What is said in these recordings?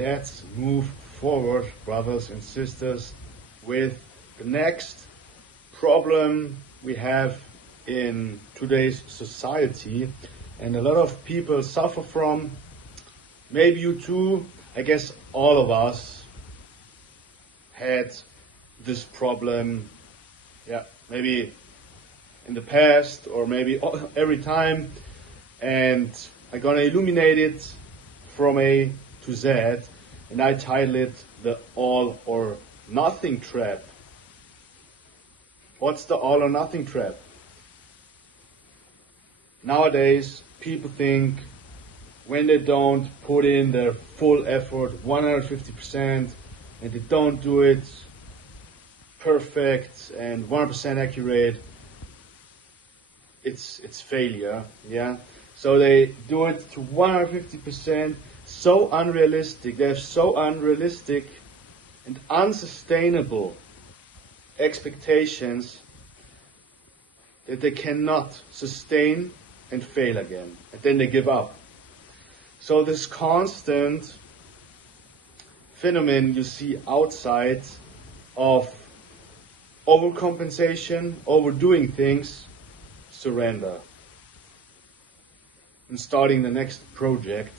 let's move forward, brothers and sisters, with the next problem we have in today's society, and a lot of people suffer from. Maybe you too. I guess all of us had this problem, maybe in the past or maybe every time, and I'm gonna illuminate it from A to Z, and I title it the all or nothing trap. What's the all or nothing trap? Nowadays, people think when they don't put in their full effort, 150%, and they don't do it perfect and 100% accurate, it's failure, yeah? So they do it to 150%, so unrealistic. They have so unrealistic and unsustainable expectations that they cannot sustain and fail again, and then they give up. So this constant phenomenon you see outside of overcompensation, overdoing things, surrender, and starting the next project.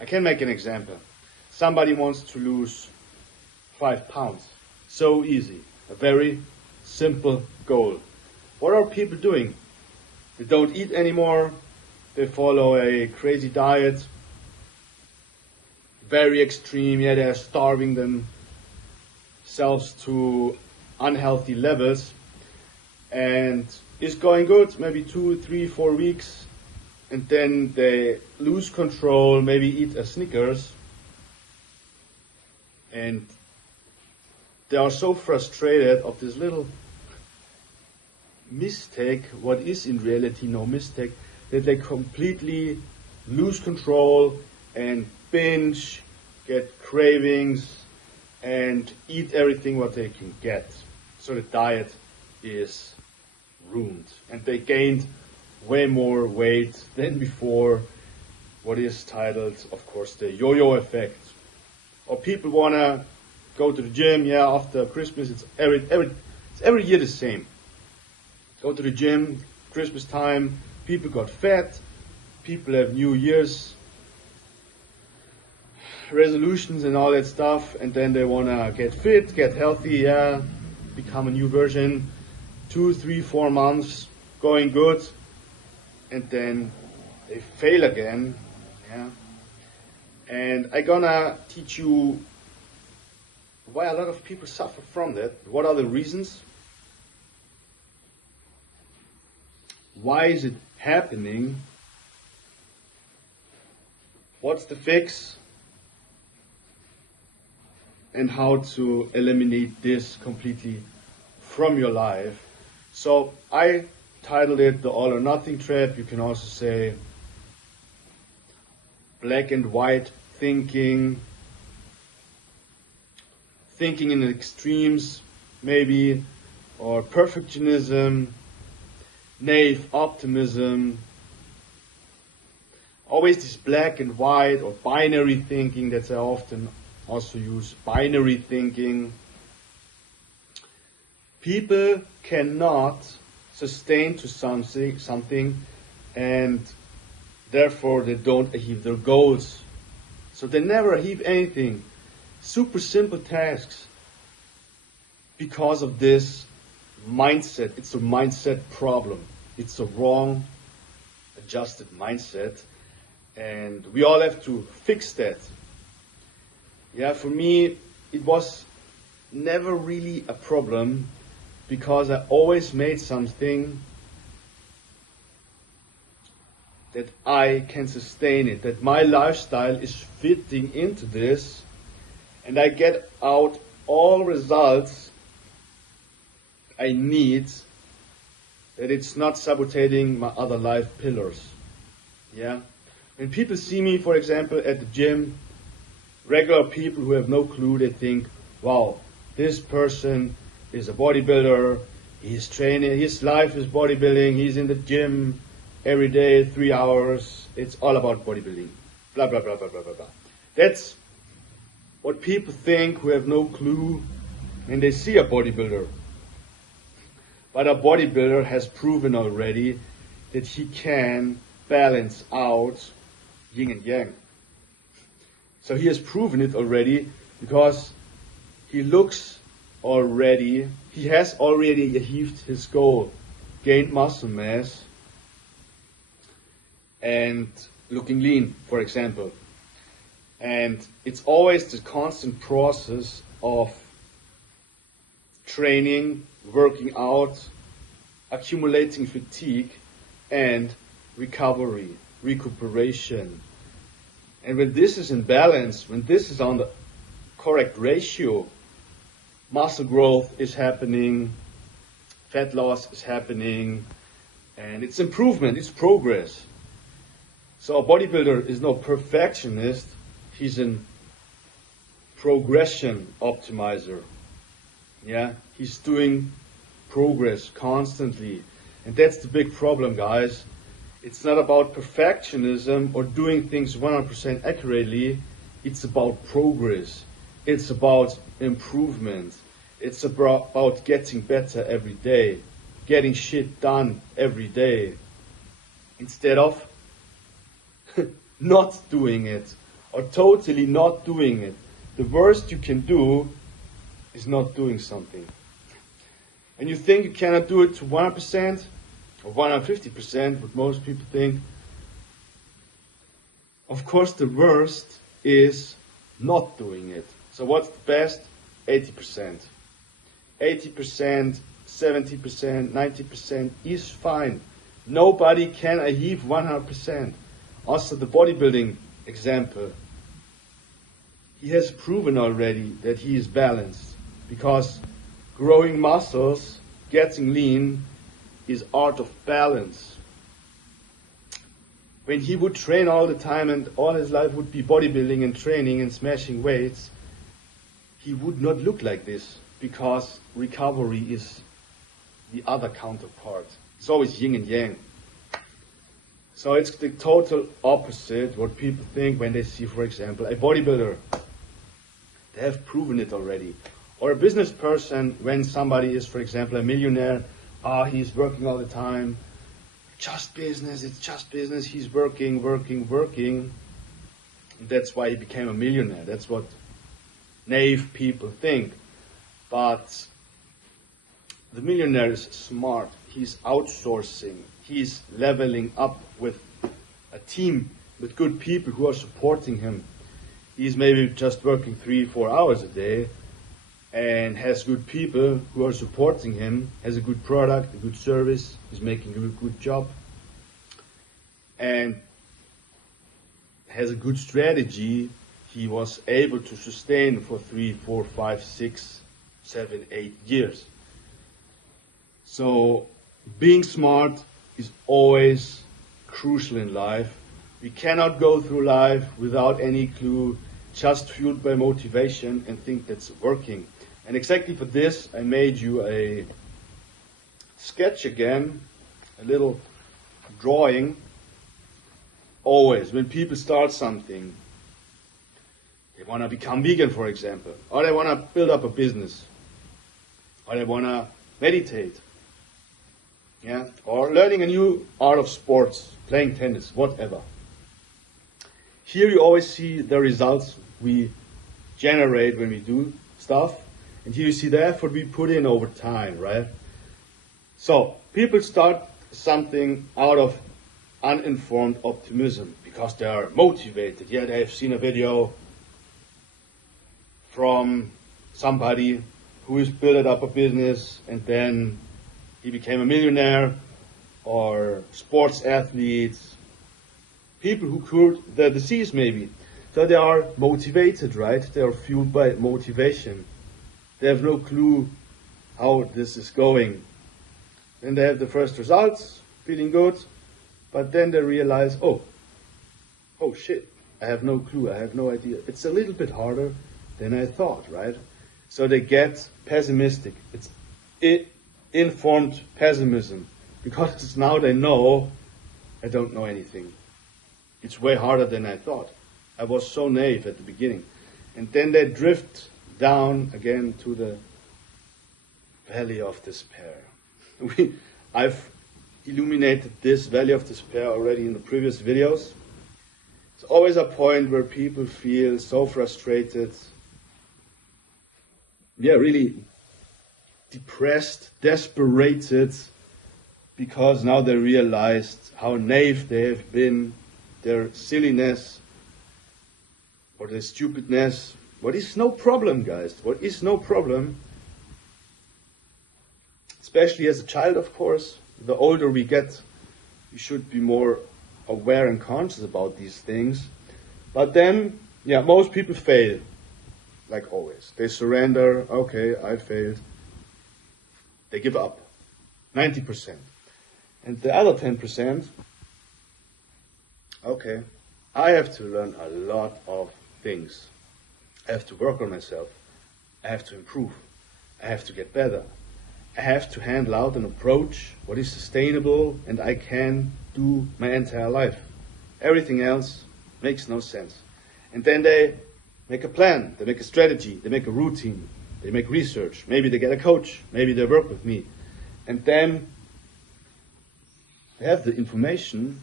I can make an example. Somebody wants to lose 5 pounds. So easy. A very simple goal. What are people doing? They don't eat anymore. They follow a crazy diet. Very extreme. Yeah, they're starving themselves to unhealthy levels. And it's going good, maybe 2, 3, 4 weeks. And then they lose control, maybe eat a Snickers. And they are so frustrated of this little mistake, what is in reality no mistake, that they completely lose control and binge, get cravings, and eat everything what they can get. So the diet is ruined. And they gained way more weight than before, what is titled, of course, the yo-yo effect. Or people want to go to the gym, after Christmas, it's every year the same. Go to the gym, Christmas time, people got fat, people have New Year's resolutions and all that stuff, and then they want to get fit, get healthy, become a new version. 2, 3, 4 months, going good, and then they fail again, And I'm gonna teach you why a lot of people suffer from that. What are the reasons? Why is it happening? What's the fix? And how to eliminate this completely from your life. So I titled it the all or nothing trap. You can also say black and white thinking in the extremes maybe, or perfectionism, naive optimism, always this black and white or binary thinking that I often also use, binary thinking. People cannot sustain to something and therefore they don't achieve their goals. So they never achieve anything. Super simple tasks because of this mindset. It's a mindset problem. It's a wrong adjusted mindset, and we all have to fix that. For me, it was never really a problem because I always made something that I can sustain it, that my lifestyle is fitting into this, and I get out all results I need, that it's not sabotaging my other life pillars. When people see me, for example, at the gym, regular people who have no clue, they think, wow, this person is a bodybuilder, he's training, his life is bodybuilding, he's in the gym every day, 3 hours, it's all about bodybuilding, blah, blah, blah, blah, blah, blah, blah. That's what people think who have no clue when they see a bodybuilder. But a bodybuilder has proven already that he can balance out yin and yang. So he has proven it already because he has already achieved his goal, gained muscle mass and looking lean, for example. And it's always the constant process of training, working out, accumulating fatigue, and recuperation. And when this is in balance, when this is on the correct ratio, muscle growth is happening, fat loss is happening, and it's improvement, it's progress. So a bodybuilder is no perfectionist, he's a progression optimizer. Yeah, he's doing progress constantly. And that's the big problem, guys. It's not about perfectionism or doing things 100% accurately. It's about progress. It's about improvement. It's about getting better every day, getting shit done every day, instead of not doing it or totally not doing it. The worst you can do is not doing something. And you think you cannot do it to 100% or 150%, what most people think. Of course, the worst is not doing it. So what's the best? 80%. 80%, 70%, 90% is fine. Nobody can achieve 100%. Also the bodybuilding example. He has proven already that he is balanced, because growing muscles, getting lean, is art of balance. When he would train all the time and all his life would be bodybuilding and training and smashing weights, he would not look like this, because recovery is the other counterpart. It's always yin and yang. So it's the total opposite what people think when they see, for example, a bodybuilder. They have proven it already. Or a business person, when somebody is, for example, a millionaire, he's working all the time. Just business, it's just business. He's working. That's why he became a millionaire. That's what naive people think. But the millionaire is smart. He's outsourcing. He's leveling up with a team, with good people who are supporting him. He's maybe just working 3-4 hours a day and has good people who are supporting him, has a good product, a good service, he's making a good job, and has a good strategy he was able to sustain for 3, 4, 5, 6, 7, 8 years. So being smart is always crucial in life. We cannot go through life without any clue, just fueled by motivation and think that's working. And exactly for this, I made you a sketch again, a little drawing. Always, when people start something, they want to become vegan, for example, or they want to build up a business, or they want to meditate, yeah, or learning a new art of sports, playing tennis, whatever. Here you always see the results we generate when we do stuff, and here you see the effort we put in over time, right? So people start something out of uninformed optimism because they are motivated. Yeah, they have seen a video from somebody who has built up a business and then he became a millionaire, or sports athletes, people who cured their disease maybe. So they are motivated, right? They are fueled by motivation. They have no clue how this is going. Then they have the first results, feeling good, but then they realize, oh shit, I have no clue, I have no idea. It's a little bit harder than I thought, right? So they get pessimistic. It's informed pessimism, because now they know I don't know anything. It's way harder than I thought. I was so naive at the beginning. And then they drift down again to the valley of despair. I've illuminated this valley of despair already in the previous videos. It's always a point where people feel so frustrated, really depressed, desperated, because now they realized how naive they have been, their silliness or their stupidness. What is no problem, guys? What is no problem? Especially as a child, of course. The older we get, we should be more aware and conscious about these things. But then, most people fail, like always. They surrender. Okay, I failed. They give up. 90%. And the other 10%, okay, I have to learn a lot of things. I have to work on myself. I have to improve. I have to get better. I have to handle out an approach, what is sustainable, and I can do my entire life. Everything else makes no sense. And then they make a plan, they make a strategy, they make a routine, they make research. Maybe they get a coach, maybe they work with me. And then they have the information,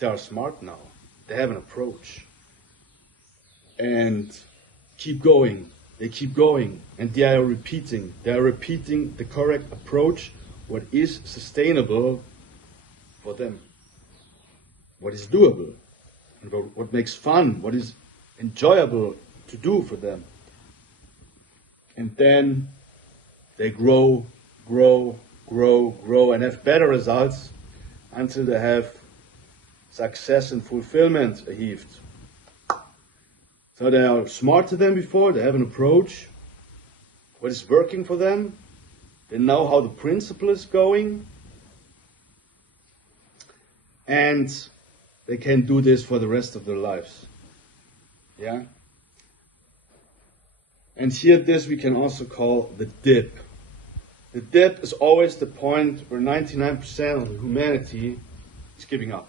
they are smart now, they have an approach. And keep going. They keep going, and they are repeating the correct approach, what is sustainable for them, what is doable, and what makes fun, what is enjoyable to do for them. And then they grow, and have better results until they have success and fulfillment achieved. So they are smarter than before, they have an approach, what is working for them, they know how the principle is going, and they can do this for the rest of their lives. Yeah? And here this we can also call the dip. The dip is always the point where 99% of humanity is giving up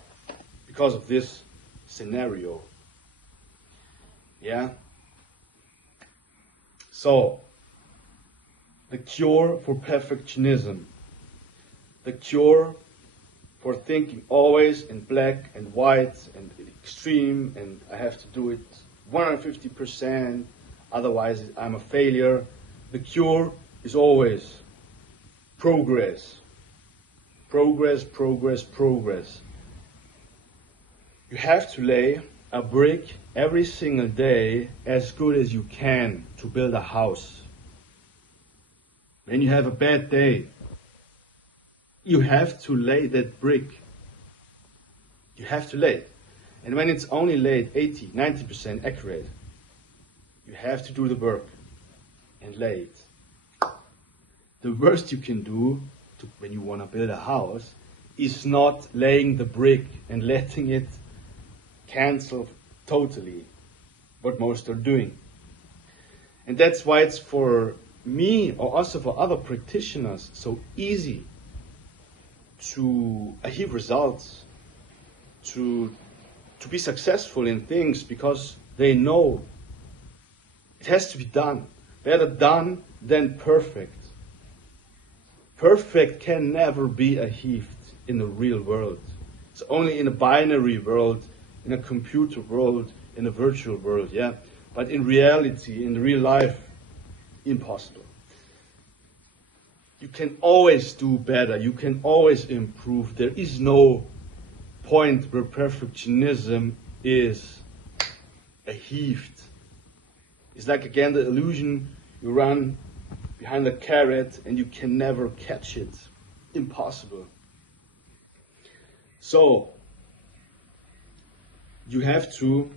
because of this scenario. Yeah? So, the cure for perfectionism. The cure for thinking always in black and white and extreme, and I have to do it 150%, otherwise I'm a failure. The cure is always progress. Progress. You have to lay a brick every single day as good as you can to build a house. When you have a bad day, you have to lay that brick. You have to lay it. And when it's only laid 80, 90% accurate, you have to do the work and lay it. The worst you can do when you want to build a house is not laying the brick and letting it cancel totally what most are doing. And that's why it's for me, or also for other practitioners, so easy to achieve results, to be successful in things, because they know it has to be done. Better done than perfect. Perfect can never be achieved in the real world. It's only in a binary world, in a computer world, in a virtual world, yeah. But in reality, in real life, impossible. You can always do better. You can always improve. There is no point where perfectionism is achieved. It's like, again, the illusion you run behind a carrot and you can never catch it. Impossible. So, you have to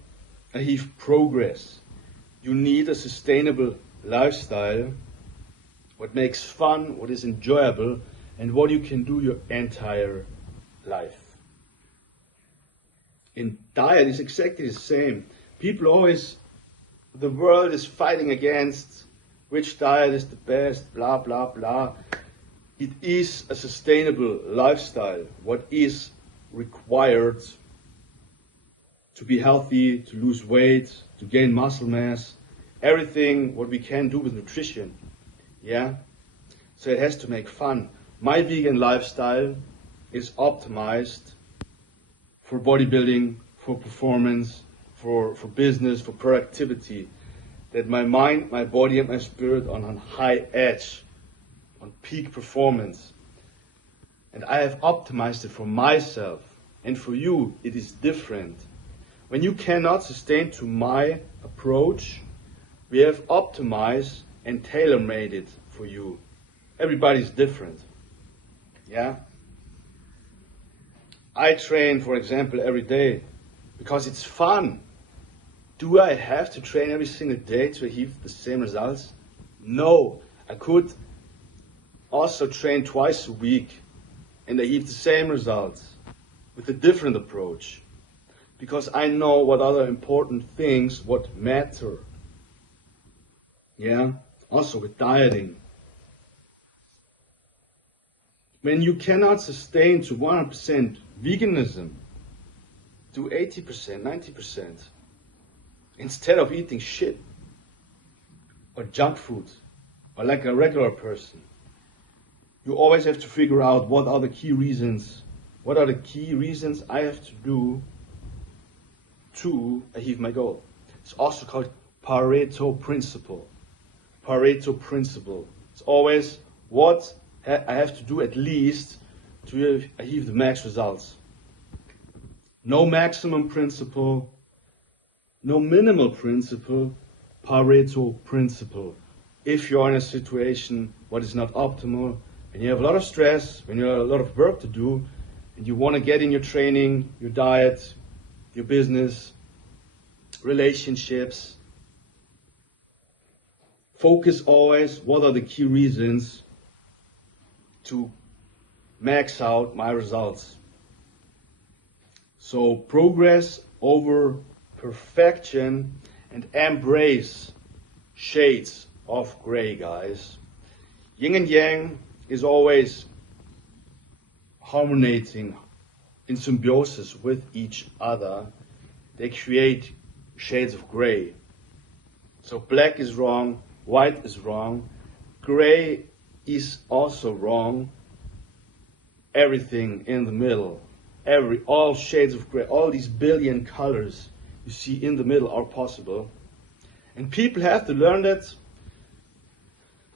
achieve progress. You need a sustainable lifestyle, what makes fun, what is enjoyable, and what you can do your entire life. In diet is exactly the same. People always, the world is fighting against which diet is the best, blah, blah, blah. It is a sustainable lifestyle, what is required to be healthy, to lose weight, to gain muscle mass, everything what we can do with nutrition. Yeah? So it has to make fun. My vegan lifestyle is optimized for bodybuilding, for performance, for business, for productivity. That my mind, my body, and my spirit are on high edge, on peak performance. And I have optimized it for myself. And for you, it is different. When you cannot sustain to my approach, we have optimized and tailor-made it for you. Everybody's different. Yeah? I train, for example, every day because it's fun. Do I have to train every single day to achieve the same results? No. I could also train twice a week and achieve the same results with a different approach. Because I know what other important things, what matter. Yeah? Also with dieting. When you cannot sustain to 100% veganism, do 80%, 90%. Instead of eating shit or junk food or like a regular person. You always have to figure out what are the key reasons. What are the key reasons I have to do to achieve my goal? It's also called Pareto principle. Pareto principle. It's always what I have to do at least to achieve the max results. No maximum principle, no minimal principle, Pareto principle. If you're in a situation what is not optimal, and you have a lot of stress, when you have a lot of work to do, and you want to get in your training, your diet, your business, relationships, focus always what are the key reasons to max out my results. So progress over perfection and embrace shades of gray, guys. Yin and yang is always harmonizing in symbiosis with each other. They create shades of gray. So black is wrong, white is wrong, gray is also wrong. Everything in the middle, all shades of gray, all these billion colors you see in the middle are possible. And people have to learn that.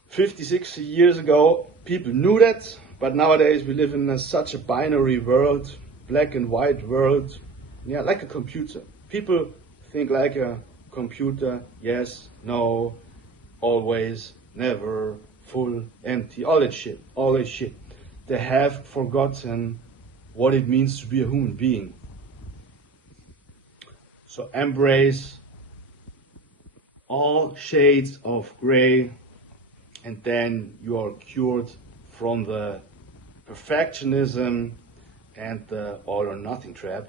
50, 60 years ago, people knew that, but nowadays we live in such a binary world, black and white world, yeah, like a computer. People think like a computer, yes, no, always, never, full, empty, all that shit. They have forgotten what it means to be a human being. So embrace all shades of gray, and then you are cured from the perfectionism and the all or nothing trap.